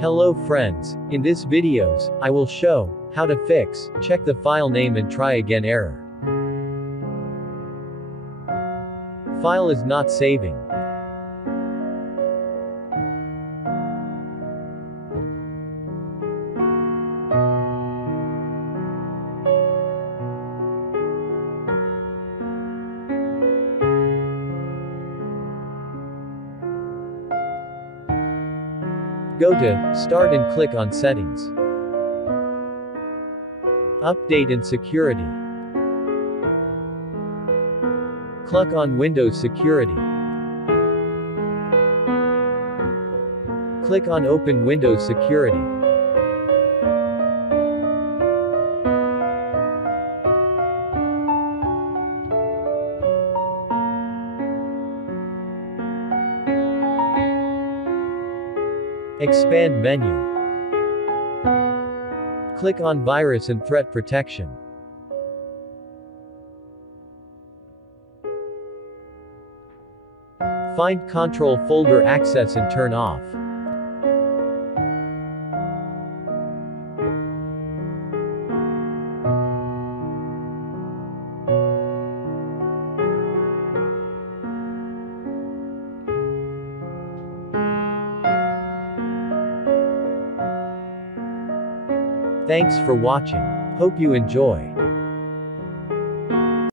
Hello friends, in this videos, I will show how to fix, check the file name and try again error. File is not saving. Go to Start and click on Settings. Update and Security. Click on Windows Security. Click on Open Windows Security. Expand menu. Click on Virus and Threat Protection. Find Control Folder Access and turn off. Thanks for watching. Hope you enjoy.